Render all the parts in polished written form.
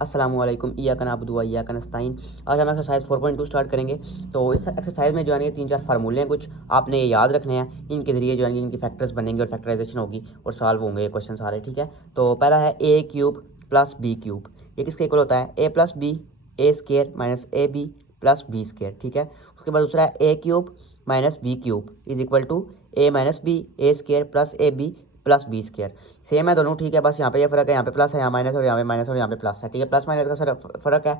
अस्सलामु अलैकुम इय्याका नअबुदु व इय्याका नस्तईन। आज हम एक्सरसाइज 4.2 स्टार्ट करेंगे। तो इस एक्सरसाइज में जो है तीन चार फार्मूले हैं, कुछ आपने ये याद रखने हैं। इनके ज़रिए जो है इनकी फैक्टर्स बनेंगे और फैक्टराइजेशन होगी और सॉल्व होंगे ये क्वेश्चन सारे। ठीक है, तो पहला है A cube plus B cube. ये किसके इक्वल होता है? A plus B A square minus A B plus B square. ठीक है, उसके बाद दूसरा है A cube minus B cube is equal to A minus B A square plus A B plus B square. Same है दोनों। ठीक है, बस यहाँ पे ये फर्क है, यहाँ पे प्लस है, यहाँ माइनस, और यहाँ पे माइनस और यहाँ पे प्लस है। ठीक है, प्लस माइनस का फर्क है।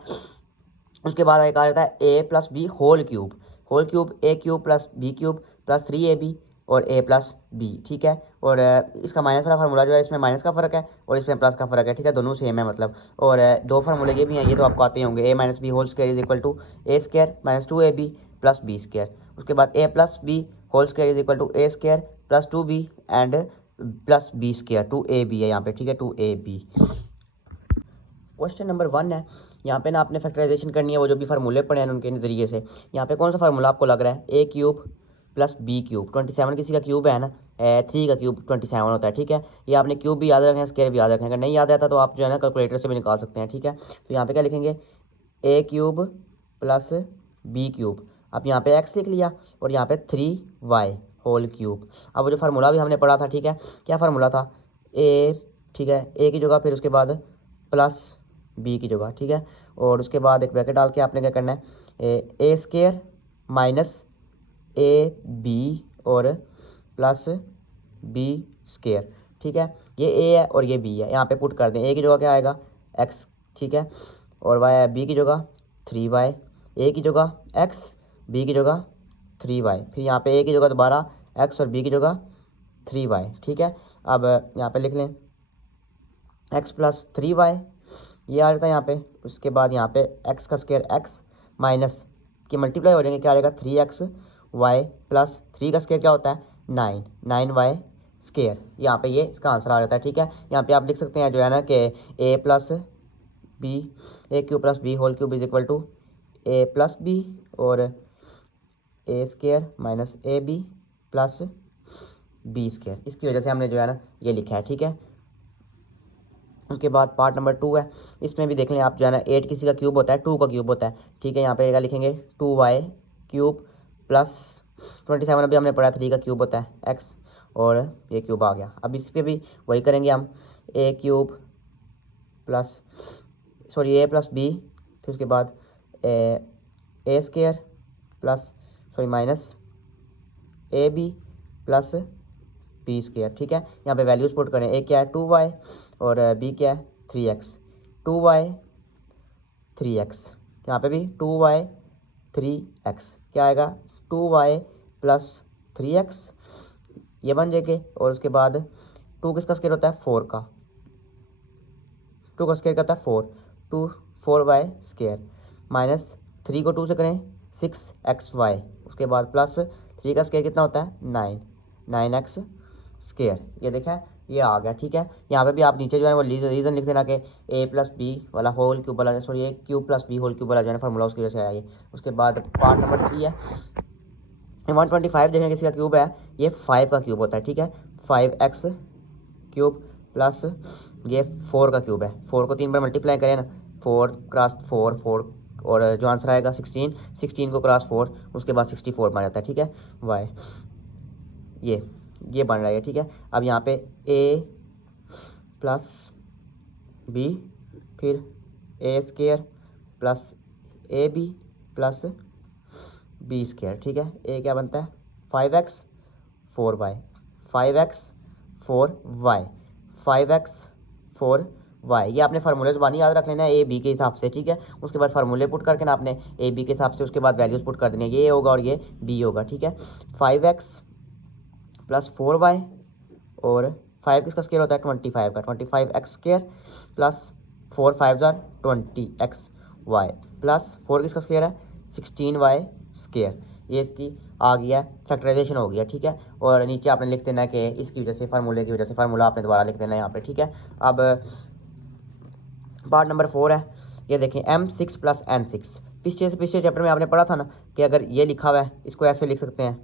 उसके बाद एक आ जाता है A plus B whole cube. Whole cube A cube plus B cube plus 3ab और ए प्लस बी। ठीक है, और इसका माइनस वाला फार्मूला जो है इसमें माइनस का फ़र्क है और इसमें प्लस का फ़र्क है। ठीक है, दोनों सेम है मतलब। और दो फार्मूले ये भी हैं, ये तो आपको आते ही होंगे। A minus B whole square is equal to A square minus 2ab plus B square. उसके बाद A plus B whole square is equal to A square plus 2b and plus B square. 2ab है यहाँ पे। ठीक है, 2ab। Question number 1 है। यहाँ पे ना आपने फैक्टराइजेशन करनी है, वो जो भी फार्मूले पड़े हैं उनके नज़रिए से। यहाँ पे कौन सा फार्मूला आपको लग रहा है? A cube plus B cube. 27 किसी का क्यूब है ना, 3 का क्यूब 27 होता है। ठीक है, ये आपने क्यूब भी याद रखना है, स्क्वायर भी याद रखना है। अगर नहीं याद आता तो आप जो है ना कैलकुलेटर से भी निकाल सकते हैं। ठीक है, तो यहाँ पे क्या लिखेंगे? ए क्यूब प्लस बी क्यूब। अब यहाँ पे एक्स लिख लिया और यहाँ पे 3y होल क्यूब। अब वो जो फार्मूला भी हमने पढ़ा था, ठीक है, क्या फार्मूला था? ए, ठीक है, ए की जगह फिर उसके बाद प्लस बी की जगह। ठीक है, और उसके बाद एक ब्रैकेट डाल के आपने क्या करना है? ए स्केयर माइनस ए बी और प्लस बी स्केयर। ठीक है, ये ए है और ये बी है, यहाँ पे पुट कर दें। ए की जगह क्या आएगा? एक्स। ठीक है, और वाई बी की जगह 3y। ए की जगह एक्स, बी की जगह 3y, फिर यहाँ पे ए की जगह दोबारा एक्स और बी की जगह 3y। ठीक है, अब यहाँ पे लिख लें एक्स प्लस 3y, ये आ जाता है यहाँ पे। उसके बाद यहाँ पे एक्स का स्क्वायर एक्स माइनस के मल्टीप्लाई हो जाएंगे, क्या आ जाएगा? 3x वाई प्लस 3 का स्क्वायर क्या होता है? 9y square. यहाँ पे ये इसका आंसर आ जाता है। ठीक है, यहाँ पे आप लिख सकते हैं जो है ना कि A plus B, A cube plus B whole cube is equal to A plus B और A square minus A B plus B square. इसकी वजह से हमने जो है ना ये लिखा है। ठीक है, उसके बाद पार्ट नंबर 2 है। इसमें भी देख लें आप जो है ना 8 किसी का क्यूब होता है, 2 का क्यूब होता है। ठीक है, यहाँ पे क्या लिखेंगे? 2y क्यूब प्लस 27 अभी हमने पढ़ा 3 का क्यूब होता है x, और ये क्यूब आ गया। अब इस पर भी वही करेंगे हम, A cube plus sorry A plus B, फिर उसके बाद A square plus sorry minus A B plus B square. ठीक है, यहाँ पे वैल्यूज पुट करें। ए क्या है? 2y और बी क्या है? 3x। 2y 3x, यहाँ पे भी 2y 3x, क्या आएगा? 2y प्लस 3x, ये बन जाएंगे। और उसके बाद 2 किसका स्क्वायर होता है? 4 का। 2 का स्क्वायर करता है 4, 4y स्क्वायर माइनस 3 को 2 से करें 6xy। उसके बाद प्लस 3 का स्क्वायर कितना होता है? 9x square. ये देखा है, ये आ गया। ठीक है, यहाँ पे भी आप नीचे जो है वो रीज़न लिख देना कि ए प्लस बी वाला होल क्यूब वाला, sorry A cube plus B whole cube वाला जो है ना फार्मूला उसकी वजह से आया ये। उसके बाद पार्ट नंबर 3 है। 125 देखें किसी का क्यूब है, ये 5 का क्यूब होता है। ठीक है, 5x क्यूब प्लस ये 4 का क्यूब है। 4 को 3 बार मल्टीप्लाई करें ना, 4 क्रॉस 4 4, और जो आंसर आएगा 16, 16 को क्रॉस 4, उसके बाद 64 बन जाता है। ठीक है, वाई ये बन रहा है। ठीक है, अब यहाँ पे ए प्लस बी, फिर A square plus A B plus B square. ठीक है, ए क्या बनता है? 5x 4y, 5x 4y, 5x 4y। ये आपने फार्मूले ज़बानी याद रख लेना है ए बी के हिसाब से। ठीक है, उसके बाद फार्मूले पुट करके ना आपने ए बी के हिसाब से उसके बाद वैल्यूज़ पुट कर देनी है। ये होगा और ये बी होगा। ठीक है, 5x प्लस 4y और 5 किसका स्क्वायर होता है? 25 का, 25x square plus 4 5 20x y plus 4 किसका स्क्वायर है? 16y square. ये इसकी आ गया, फैक्टराइजेशन हो गया। ठीक है, और नीचे आपने लिख देना है कि इसकी वजह से, फार्मूले की वजह से, फार्मूला आपने दोबारा लिख देना है यहाँ पे। ठीक है, अब पार्ट नंबर 4 है। ये देखें m6 प्लस n6। पिछले चैप्टर में आपने पढ़ा था ना कि अगर ये लिखा हुआ है इसको ऐसे लिख सकते हैं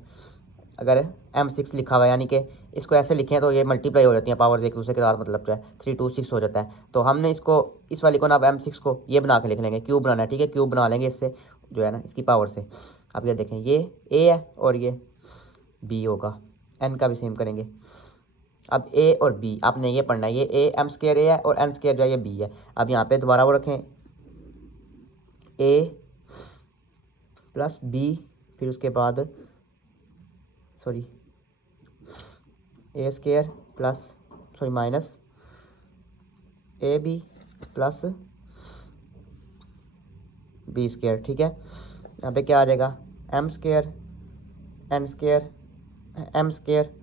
अगर M6 लिखा हुआ है, यानी कि इसको ऐसे लिखें तो ये मल्टीप्लाई हो जाती हैं पावर्स एक दूसरे के साथ, मतलब जो है 3 2 6 हो जाता है। तो हमने इसको इस वाली को ना अब M6 को ये बना के लिख लेंगे, क्यूब बनाना है, ठीक है, क्यूब बना लेंगे इससे जो है ना इसकी पावर से। अब ये देखें, ये A है और ये B होगा, N का भी सेम करेंगे। अब A और B आपने ये पढ़ना है, ये A M स्क्वायर A है और N स्क्वायर जो है ये B है। अब यहाँ पे दोबारा वो रखें A प्लस B, फिर उसके बाद sorry A square plus sorry minus AB plus B square, ठीक है। यहाँ पे क्या आ जाएगा, M square N square M square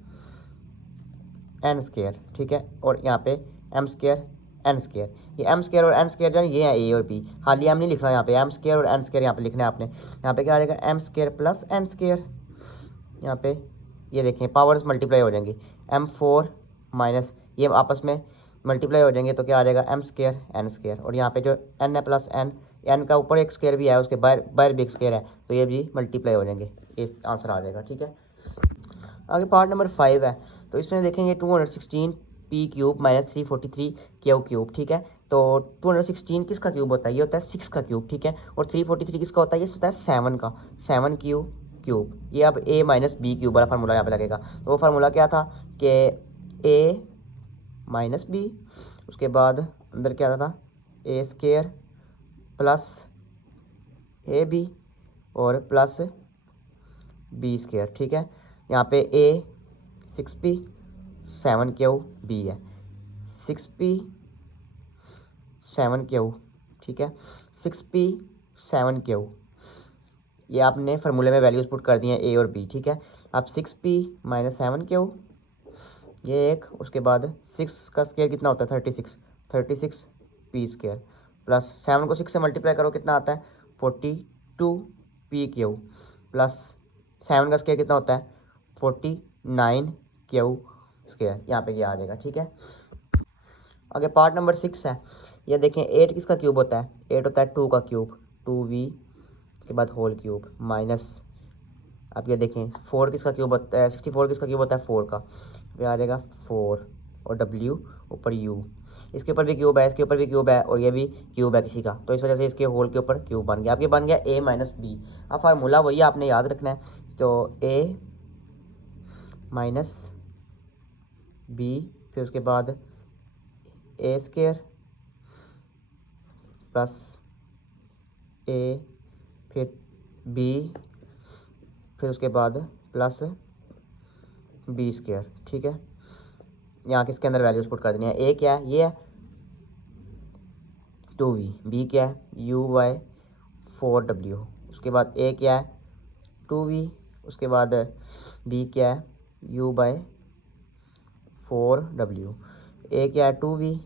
N square, ठीक है, और यहाँ पे M स्क्वायर N स्क्वायर। ये M स्क्वायर और N स्क्वायर जो है ये है A और B, खाली M नहीं लिखना यहाँ पे, M स्क्वायर और N स्क्वायर यहाँ पे लिखना है आपने। यहाँ पे क्या आ जाएगा, M square plus N square, यहाँ पे ये देखें पावर्स मल्टीप्लाई हो जाएंगी, M4 माइनस ये आपस में मल्टीप्लाई हो जाएंगे, तो क्या आ जाएगा M स्क्वायर N स्क्वायर, और यहाँ पे जो N है प्लस N का ऊपर एक स्क्वायर भी है, उसके बाहर बाहर भी एक स्क्वायर है, तो ये भी मल्टीप्लाई हो जाएंगे, ये आंसर आ जाएगा, ठीक है। आगे पार्ट नंबर 5 है, तो इसमें देखेंगे 216 P cube minus 343 Q cube, ठीक है। तो 216 किसका क्यूब होता है, ये होता है 6 का क्यूब, ठीक है, और 343 किसका होता है, ये होता है 7 का, 7 क्यूब। ये अब A माइनस बी क्यूब वाला फार्मूला यहाँ पे लगेगा। तो वो फार्मूला क्या था कि A माइनस बी, उसके बाद अंदर क्या था A स्क्वायर प्लस AB और प्लस B स्क्वायर, ठीक है। यहाँ पे A 6P 7Q B है, 6P 7Q, ठीक है, 6P 7Q, ये आपने फार्मूले में वैल्यूज पुट कर दी हैं A और B, ठीक है। अब 6P माइनस 7Q ये एक, उसके बाद 6 का स्क्वायर कितना होता है 36 P स्क्वायर प्लस 7 को 6 से मल्टीप्लाई करो कितना आता है 42 PQ प्लस 7 का स्क्वायर कितना होता है 49 क्यू स्क्वायर, यहाँ पे ये आ जाएगा, ठीक है। आगे पार्ट नंबर 6 है, ये देखें 8 किसका क्यूब होता है, 8 होता है 2 का क्यूब 2V के बाद होल क्यूब माइनस, अब ये देखें 4 किसका क्यूब होता है 64 किसका क्यूब होता है 4 का, ये आ जाएगा 4 और W ऊपर U, इसके ऊपर भी क्यूब है, इसके ऊपर भी क्यूब है और ये भी क्यूब है किसी का, तो इस वजह से इसके होल के ऊपर क्यूब बन गया। अब ये बन गया A माइनस बी। अब फार्मूला वही आपने याद रखना है, तो A माइनस बी, फिर उसके बाद A स्क्वायर प्लस A, फिर B, फिर उसके बाद प्लस B स्क्वायर, ठीक है। यहाँ किसके अंदर वैल्यूज पुट कर देनी है, A क्या है ये है 2V, B क्या है U/4W, उसके बाद A क्या है 2V, उसके बाद B क्या है U/4W, A क्या है 2V,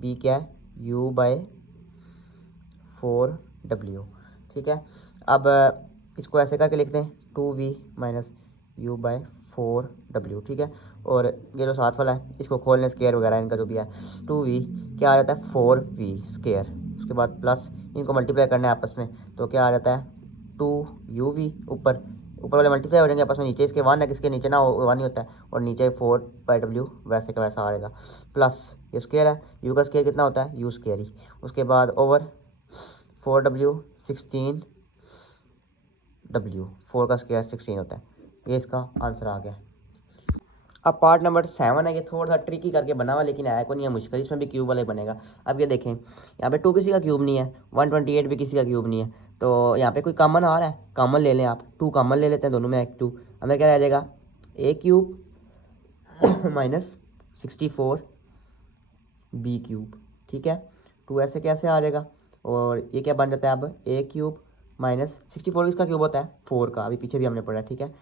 B क्या है U/4W, ठीक है। अब इसको ऐसे करके लिखते हैं 2V माइनस U/4W, ठीक है। और ये जो साथ वाला है इसको खोलने स्क्वायर वगैरह इनका जो भी है 2V क्या आ जाता है 4V स्क्वायर, उसके बाद प्लस इनको मल्टीप्लाई करना है आपस में, तो क्या आ जाता है 2UV, ऊपर वाले मल्टीप्लाई हो जाएंगे आपस में, नीचे इसके 1 है, किसके नीचे ना 1 ही होता है, और नीचे 4/W वैसे का वैसा आएगा, प्लस ये स्क्वायर है, U का स्क्वायर कितना होता है U स्क्वायर ही, उसके बाद ओवर 4W 16W, 4 का स्क्वायर 16 होता है, ये इसका आंसर आ गया। अब पार्ट नंबर 7 है, ये थोड़ा सा ट्रिकी करके बना हुआ लेकिन आया को नहीं है मुश्किल, इसमें भी क्यूब वाला ही बनेगा। अब ये देखें यहाँ पे 2 किसी का क्यूब नहीं है, 128 भी किसी का क्यूब नहीं है, तो यहाँ पे कोई कॉमन आ रहा है, कॉमन ले लें आप, 2 कॉमन ले लेते हैं दोनों में, एक 2 अंदर क्या रह जाएगा A cube minus 64 B cube, ठीक है। 2 ऐसे कैसे आ जाएगा, और ये क्या बन जाता है अब A क्यूब माइनस 64 किसका क्यूब होता है 4 का, अभी पीछे भी हमने पढ़ा, ठीक है।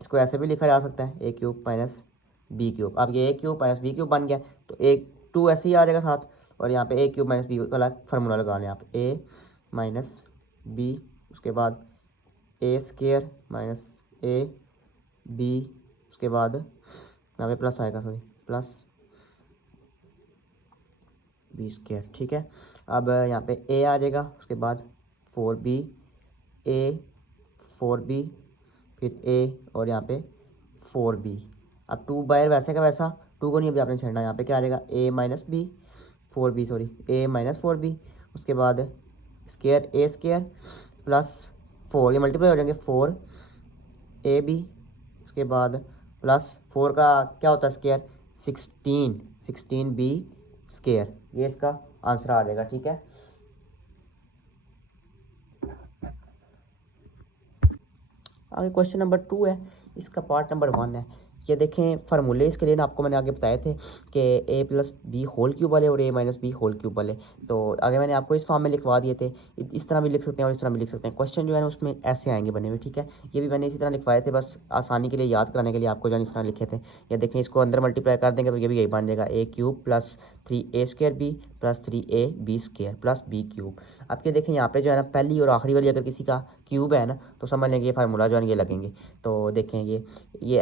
इसको ऐसे भी लिखा जा सकता है A cube minus B cube, अब ये A cube minus B cube बन गया, तो एक 2 ऐसे ही आ जाएगा साथ, और यहाँ पे A क्यूब माइनस B वाला फार्मूला लगा लें आप, A माइनस B, उसके बाद A स्क्वायर माइनस AB, उसके बाद यहाँ पे प्लस आएगा सॉरी प्लस B स्क्वायर, ठीक है। अब यहाँ पे A आ जाएगा, उसके बाद 4B A 4B फिर ए और यहाँ पे 4b। अब 2 बाय वैसे का वैसा, 2 को नहीं अभी आपने छेड़ना, यहाँ पे क्या आ जाएगा a minus b 4b, sorry a minus 4b। उसके बाद स्केयर a स्केयर प्लस 4, ये मल्टीप्लाई हो जाएंगे 4ab। उसके बाद प्लस 4 का क्या होता है स्केयर 16b स्केयर। ये इसका आंसर आ जाएगा, ठीक है। आगे क्वेश्चन नंबर 2 है, इसका पार्ट नंबर 1 है। ये देखें फार्मूले इसके लिए ना आपको मैंने आगे बताए थे कि A plus B whole cube वाले और ए माइनस बी होल क्यूब वाले, तो आगे मैंने आपको इस फॉर्म में लिखवा दिए थे। इस तरह भी लिख सकते हैं और इस तरह भी लिख सकते हैं। क्वेश्चन जो है ना उसमें ऐसे आएंगे बने हुए, ठीक है। ये भी मैंने इसी तरह लिखवाए थे, बस आसानी के लिए याद कराने के लिए आपको जो इस तरह लिखे थे। ये देखें, इसको अंदर मल्टीप्लाई कर देंगे तो ये भी यही बन जाएगा A cube plus 3a square B plus 3ab square plus B cube. अब ये देखें यहाँ पे जो है ना पहली और आखिरी वाली अगर किसी का क्यूब है ना तो समझ लेंगे ये फार्मूला जो है ये लगेंगे। तो देखें ये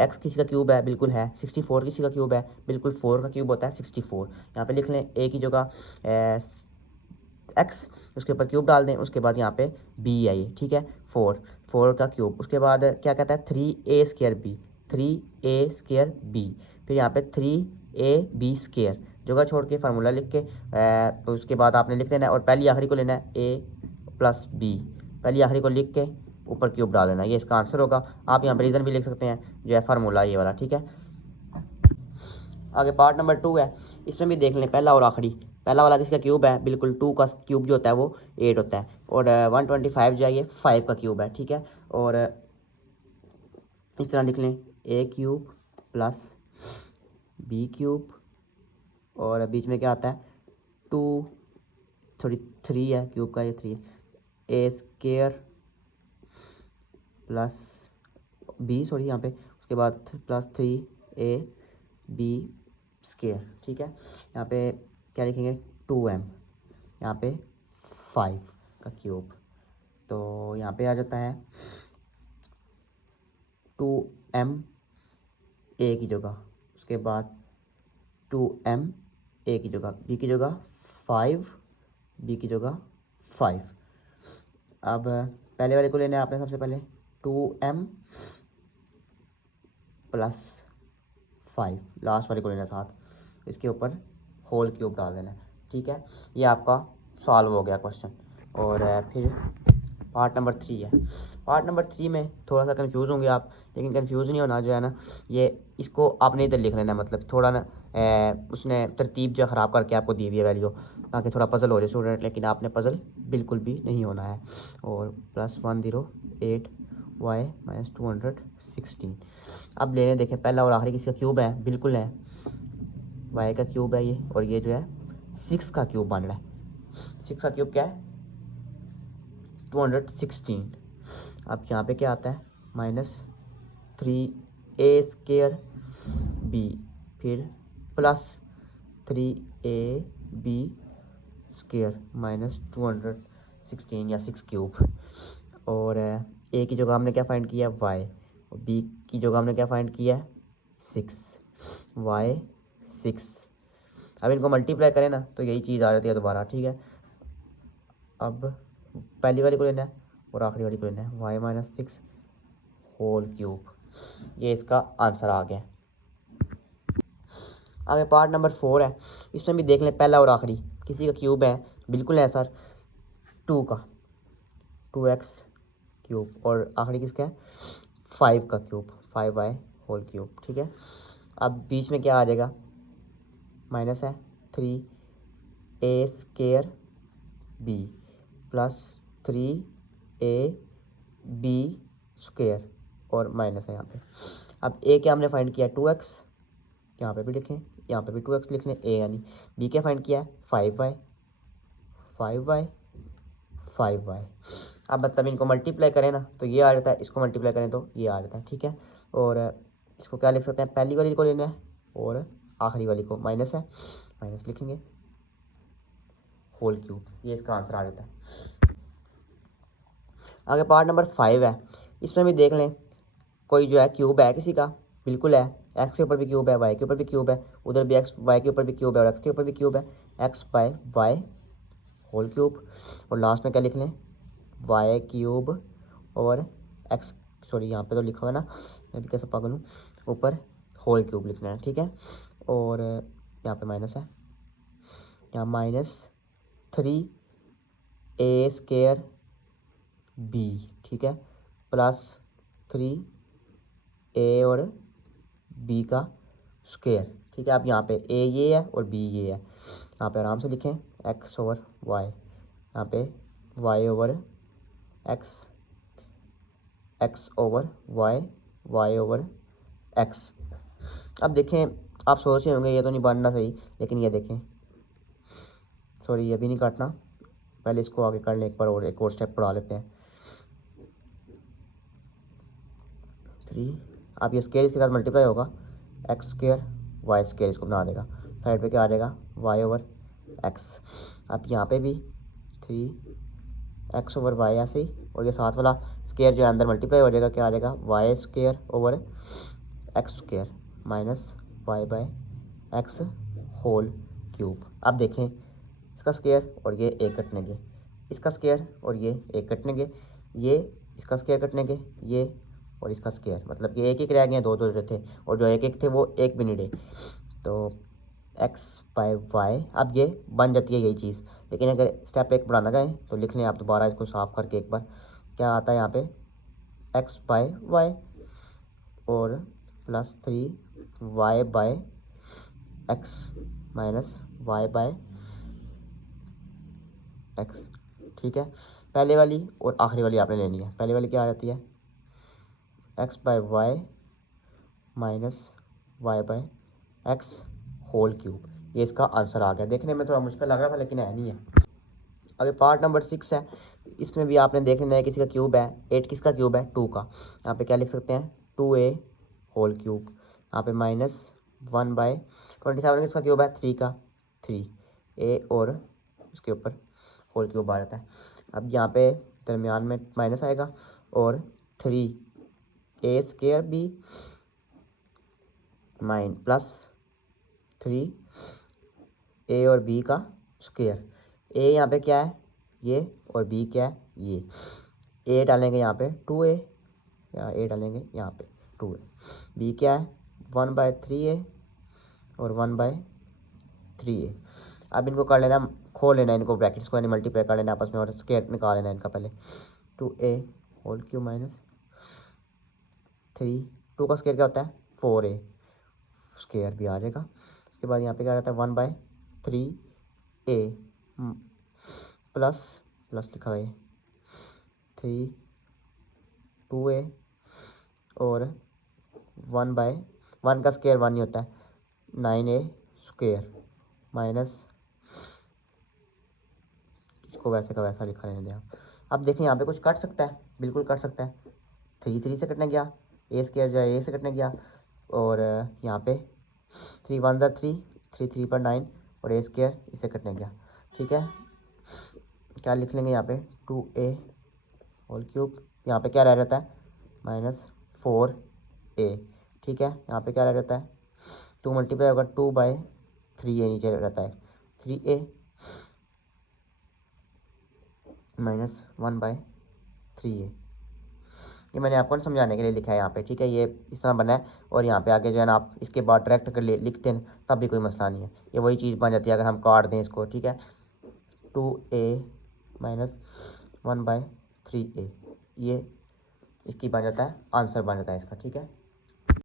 x किसी का क्यूब है, बिल्कुल है। 64 किसी का क्यूब है, बिल्कुल 4 का क्यूब होता है 64। यहाँ पे लिख लें a की जगह x, उसके ऊपर क्यूब डाल दें। उसके बाद यहाँ पे b आई, ठीक है, 4 का क्यूब। उसके बाद क्या कहता है 3a square b, 3a square b। फिर यहाँ पे 3ab स्क्वायर, जगह छोड़ के फार्मूला लिख के तो उसके बाद आपने लिख देना है और पहली आखिरी को लेना है a प्लस b, पहली आखिरी को लिख के ऊपर क्यूब डाल देना। ये इसका आंसर होगा। आप यहाँ पे रीज़न भी लिख सकते हैं जो है फार्मूला ये वाला, ठीक है। आगे पार्ट नंबर 2 है, इसमें भी देख लें पहला और आखिरी। पहला वाला किसका क्यूब है, बिल्कुल 2 का क्यूब जो होता है वो 8 होता है और 125 जो है ये 5 का क्यूब है, ठीक है। और इस तरह लिख लें a cube plus b cube और बीच में क्या आता है 2, सॉरी 3 है, क्यूब का ये 3 है, a square plus b, sorry यहाँ पे उसके बाद प्लस 3ab स्क्वायर, ठीक है। यहाँ पे क्या लिखेंगे 2m, यहाँ पे 5 का क्यूब, तो यहाँ पे आ जाता है 2m a की जगह, उसके बाद 2m a की जगह, b की जगह 5, b की जगह 5। अब पहले वाले को लेना है आपने सबसे पहले 2m प्लस 5, लास्ट वाले को लेना साथ, इसके ऊपर होल क्यूब डाल देना है, ठीक है। ये आपका सॉल्व हो गया क्वेश्चन। और फिर पार्ट नंबर 3 है। पार्ट नंबर 3 में थोड़ा सा कंफ्यूज होंगे आप, लेकिन कंफ्यूज नहीं होना जो है ना, ये इसको आपने इधर लिख लेना, मतलब थोड़ा ना उसने तरतीब जो ख़राब करके आपको दी हुई है वैल्यू, ताकि थोड़ा पजल हो जाए स्टूडेंट, लेकिन आपने पजल बिल्कुल भी नहीं होना है। और प्लस 108 y माइनस 216। अब लेने देखें पहला और आखिरी किसी का क्यूब है, बिल्कुल है, y का क्यूब है ये, और ये जो है 6 का क्यूब बन रहा है। 6 का क्यूब क्या है 216। अब यहाँ पे क्या आता है माइनस 3a स्क्वायर b, फिर प्लस 3ab स्क्वायर माइनस 216 या 6 क्यूब। और a की जगह हमने क्या फाइंड किया y, और b की जगह हमने क्या फाइंड किया 6, y 6। अब इनको मल्टीप्लाई करें ना तो यही चीज़ आ जाती है दोबारा, ठीक है। अब पहली वाली को लेना है और आखिरी वाली को लेना है y माइनस 6 होल क्यूब। ये इसका आंसर आ गया। आगे पार्ट नंबर 4 है, इसमें भी देख लें पहला और आखिरी किसी का क्यूब है, बिल्कुल है सर 2 का 2x क्यूब, और आखिरी किसका है 5 का क्यूब 5y होल क्यूब, ठीक है। अब बीच में क्या आ जाएगा माइनस है 3a square b plus 3ab square और माइनस है यहाँ पे। अब a क्या हमने फाइंड किया 2x, यहाँ पे भी लिखें, यहाँ पे भी 2x लिख लें, a यानी b क्या फाइंड किया है 5y 5y। अब मतलब इनको मल्टीप्लाई करें ना तो ये आ जाता है, इसको मल्टीप्लाई करें तो ये आ जाता है, ठीक है। और इसको क्या लिख सकते हैं पहली वाली को लेना है और आखिरी वाली को माइनस है, माइनस लिखेंगे होल क्यूब, ये इसका आंसर आ जाता है। आगे पार्ट नंबर 5 है, इसमें भी देख लें कोई जो है क्यूब है किसी का, बिल्कुल है, एक्स के ऊपर भी क्यूब है, वाई के ऊपर भी क्यूब है, उधर भी एक्स वाई के ऊपर भी क्यूब है और एक्स के ऊपर भी क्यूब है, x by y whole cube. और लास्ट में क्या लिख लें वाई क्यूब और एक्स, सॉरी यहाँ पे तो लिखा हुआ है ना, मैं भी कैसा पागल हूँ, ऊपर होल क्यूब लिखना है, ठीक है। और यहाँ पे माइनस है, यहाँ -3a² b, ठीक है, +3a और b का स्क्वायर, ठीक है। अब यहाँ पे a ये है और b ये है, यहाँ पे आराम से लिखें x ओवर y, यहाँ पे y over x, x over y, y over x। अब देखें, आप सोच रहे होंगे ये तो नहीं बनना सही, लेकिन ये देखें, सॉरी ये भी नहीं काटना, पहले इसको आगे कर लें एक बार, और एक और स्टेप पढ़ा लेते हैं। 3, अब ये स्क्वायर इसके साथ मल्टीप्लाई होगा, x² y² इसको बना देगा, साइड पे क्या आ जाएगा y ओवर x। अब यहाँ पे भी 3x ओवर y ऐसे ही, और ये साथ वाला स्क्वायर जो है अंदर मल्टीप्लाई हो जाएगा, क्या आ जाएगा y² over x² minus y/x whole cube. अब देखें, इसका स्क्वायर और ये एक कटनेंगे, इसका स्क्वायर और ये एक कटनेंगे, ये इसका स्क्वायर कटनेंगे, ये और इसका स्क्वायर, मतलब ये एक एक रह गए, दो दो जो थे, और जो एक एक थे वो एक भी नहीं रहे, तो x/y। अब ये बन जाती है यही चीज़, लेकिन अगर स्टेप एक बढ़ाना चाहें तो लिख लें आप दोबारा इसको साफ करके एक बार, क्या आता है यहाँ पे x/y और +3y/x माइनस y/x, ठीक है। पहले वाली और आखिरी वाली आपने लेनी है। पहले वाली क्या आ जाती है x/y minus y/x whole cube, ये इसका आंसर आ गया। देखने में थोड़ा मुश्किल लग रहा था, लेकिन है नहीं है। अगर पार्ट नंबर 6 है, इसमें भी आपने देख लेना है, किसी का क्यूब है 8, किसका क्यूब है 2 का। यहाँ पे क्या लिख सकते हैं 2a होल क्यूब, यहाँ पे -1/27 किसका क्यूब है 3 का, 3a और उसके ऊपर होल क्यूब आ जाता है। अब यहाँ पे दरमियान में माइनस आएगा और 3a² b +3a और b का स्क्वायर। a यहाँ पे क्या है ये, और b क्या है ये। a डालेंगे यहाँ पे 2a, या a डालेंगे यहाँ पे 2a, b क्या है 1/3a और 1/3a। अब इनको कर लेना, खोल लेना इनको, ब्रैकेट्स को मल्टीप्लाई कर लेना आपस में, और स्क्वायर निकाल लेना इनका पहले। 2a होल क्यूब माइनस 3, 2 का स्क्वायर क्या होता है 4a, स्क्वायर भी आ जाएगा। उसके बाद यहाँ पे क्या रहता है 1/3a प्लस प्लस लिखा है 2a और 1/1 का स्क्वायर 1 नहीं होता है, 9a² माइनस, इसको वैसे का वैसा लिखा रहने दें। अब देखें यहाँ पे कुछ कट सकता है, बिल्कुल कट सकता है, 3 से कटने गया, a² जो है a से कटने गया, और यहाँ पे 3 1 3, 3 3 पर 9 और a² इसे कटने गया, ठीक है। क्या लिख लेंगे यहाँ पे 2a होल क्यूब, यहाँ पे क्या रह जाता है -4a, ठीक है। यहाँ पे क्या रह जाता है 2 मल्टीप्लाई होगा 2/3a, नीचे रहता है 3a -1/3a। ये मैंने आपको समझाने के लिए लिखा है यहाँ पे, ठीक है। ये इस तरह बना है, और यहाँ पे आगे जो है ना आप इसके बाद डायरेक्ट कर लिखते हैं तब भी कोई मसला नहीं है, ये वही चीज़ बन जाती है अगर हम काट दें इसको, ठीक है। 2a -1/3a, ये इसकी बन जाता है, आंसर बन जाता है इसका, ठीक है।